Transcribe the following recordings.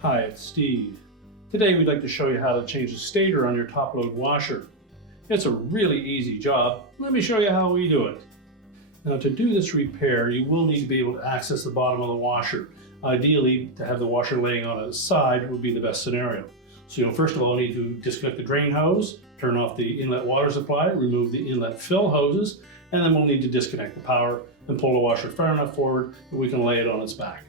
Hi, it's Steve. Today we'd like to show you how to change the stator on your top load washer. It's a really easy job. Let me show you how we do it. Now, to do this repair, you will need to be able to access the bottom of the washer. Ideally, to have the washer laying on its side would be the best scenario. So you'll first of all need to disconnect the drain hose, turn off the inlet water supply, remove the inlet fill hoses, and then we'll need to disconnect the power and pull the washer far enough forward that we can lay it on its back.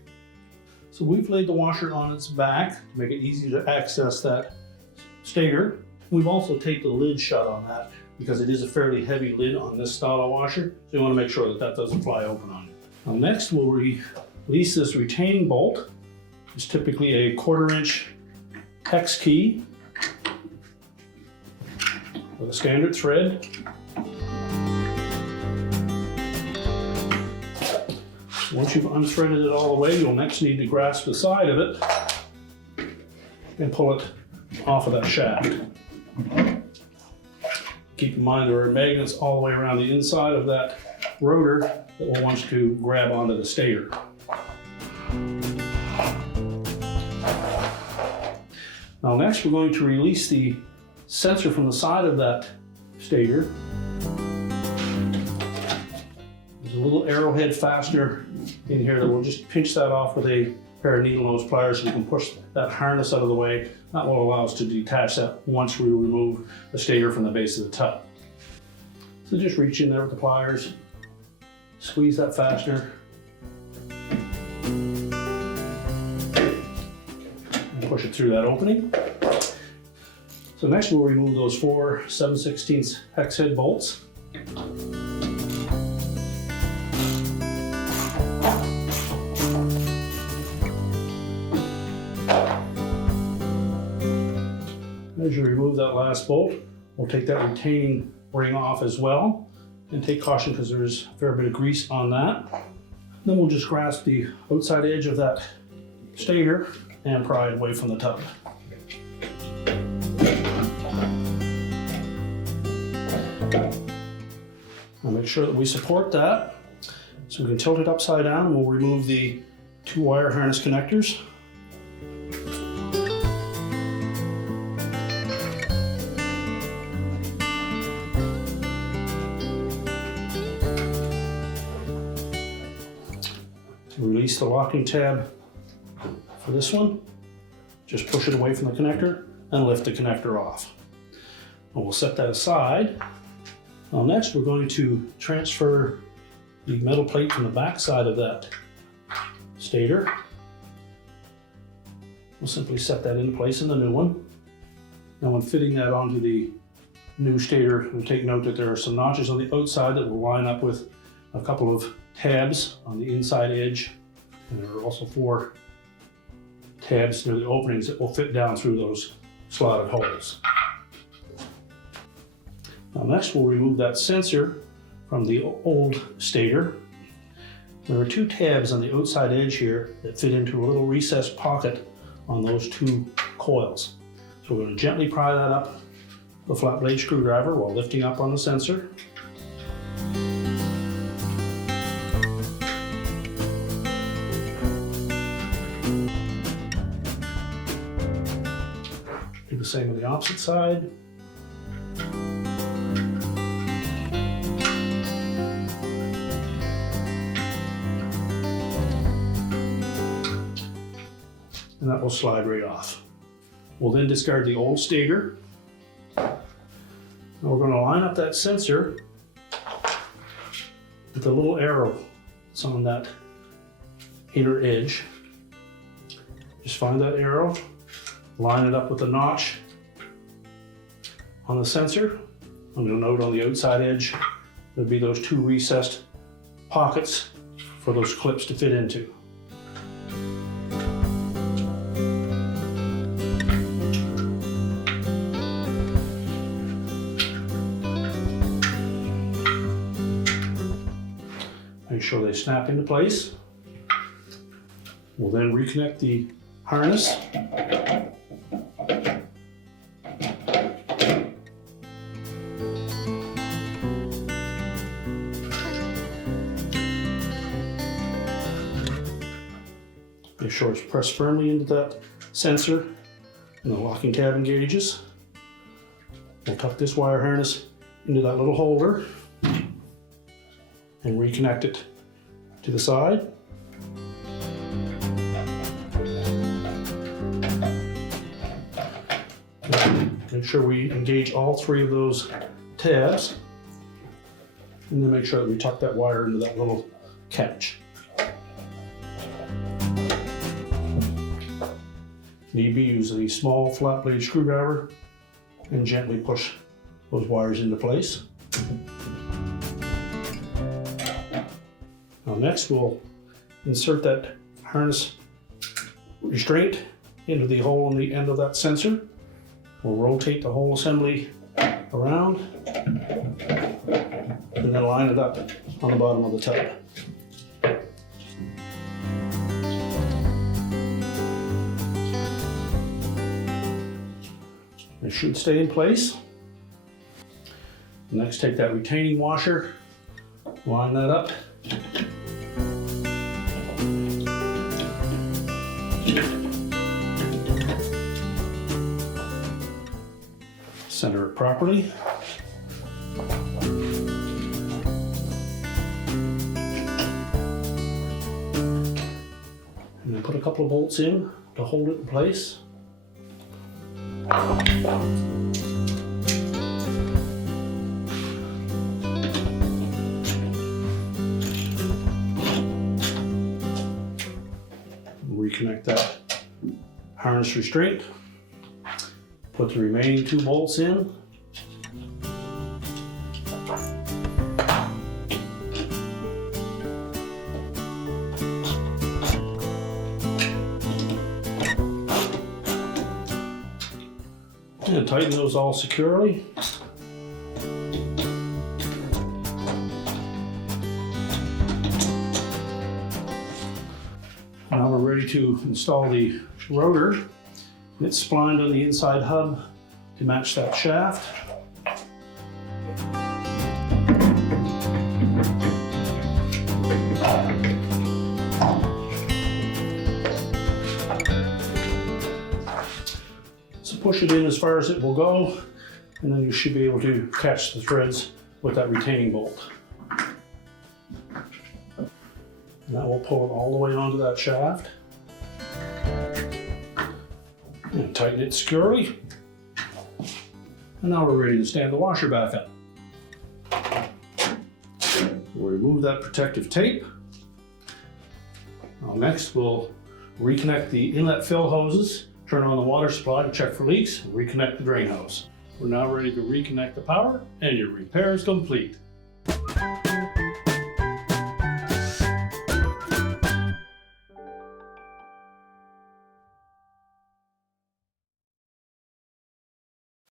So we've laid the washer on its back to make it easy to access that stator. We've also taped the lid shut on that because it is a fairly heavy lid on this style of washer, so you want to make sure that that doesn't fly open on you. Now next we'll release this retaining bolt. It's typically a 1/4 inch hex key with a standard thread. Once you've unthreaded it all the way, you'll next need to grasp the side of it and pull it off of that shaft. Keep in mind there are magnets all the way around the inside of that rotor that will want to grab onto the stator. Now next we're going to release the sensor from the side of that stator. There's a little arrowhead fastener in here that will just pinch that off with a pair of needle nose pliers so you can push that harness out of the way. That will allow us to detach that once we remove the stator from the base of the tub. So just reach in there with the pliers, squeeze that fastener, and push it through that opening. So next we'll remove those 4 7/16 hex head bolts. As you remove that last bolt, we'll take that retaining ring off as well, and take caution because there's a fair bit of grease on that. Then we'll just grasp the outside edge of that stator and pry it away from the tub. I'll make sure that we support that so we can tilt it upside down, and we'll remove the 2 wire harness connectors. Release the locking tab for this one. Just push it away from the connector and lift the connector off. And we'll set that aside. Now next we're going to transfer the metal plate from the back side of that stator. We'll simply set that into place in the new one. Now when fitting that onto the new stator, we'll take note that there are some notches on the outside that will line up with a couple of tabs on the inside edge, and there are also 4 tabs near the openings that will fit down through those slotted holes. Now next we'll remove that sensor from the old stator. There are 2 tabs on the outside edge here that fit into a little recessed pocket on those 2 coils. So we're going to gently pry that up with a flat blade screwdriver while lifting up on the sensor. Do the same on the opposite side. And that will slide right off. We'll then discard the old stator. Now we're going to line up that sensor with the little arrow that's on that inner edge. Just find that arrow, line it up with the notch on the sensor. And you'll note on the outside edge, there'll be those 2 recessed pockets for those clips to fit into. Make sure they snap into place. We'll then reconnect the harness. Make sure it's pressed firmly into that sensor and the locking tab engages. We'll tuck this wire harness into that little holder and reconnect it to the side. Make sure we engage all three of those tabs, and then make sure that we tuck that wire into that little catch. Need be, use a small flat blade screwdriver and gently push those wires into place. Now next we'll insert that harness restraint into the hole in the end of that sensor. We'll rotate the whole assembly around and then line it up on the bottom of the tub. It should stay in place. Next, take that retaining washer, line that up. Center it properly. And then put a couple of bolts in to hold it in place. Reconnect that harness restraint. Put the remaining 2 bolts in. And tighten those all securely. Now we're ready to install the rotor. It's splined on the inside hub to match that shaft. So push it in as far as it will go, and then you should be able to catch the threads with that retaining bolt. And that will pull it all the way onto that shaft. And tighten it securely. And now we're ready to stand the washer back up. We'll remove that protective tape. Now next we'll reconnect the inlet fill hoses, turn on the water supply to check for leaks, and reconnect the drain hose. We're now ready to reconnect the power, and your repair is complete.